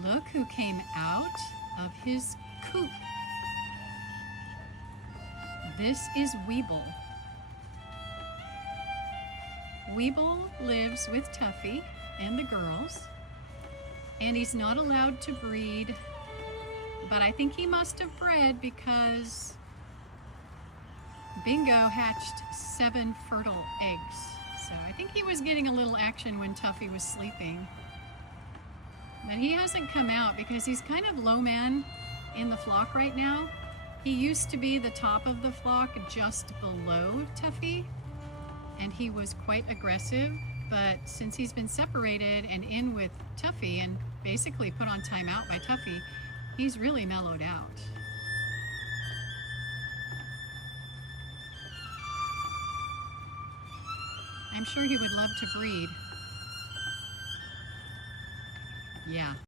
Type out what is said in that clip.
Look who came out of his coop. This is Weeble. Weeble lives with Tuffy and the girls, and he's not allowed to breed, but I think he must have bred because Bingo hatched 7 fertile eggs. So I think he was getting a little action when Tuffy was sleeping. But he hasn't come out because he's kind of low man in the flock right now. He used to be the top of the flock just below Tuffy, and he was quite aggressive, but since he's been separated and in with Tuffy and basically put on timeout by Tuffy, he's really mellowed out. I'm sure he would love to breed. Yeah.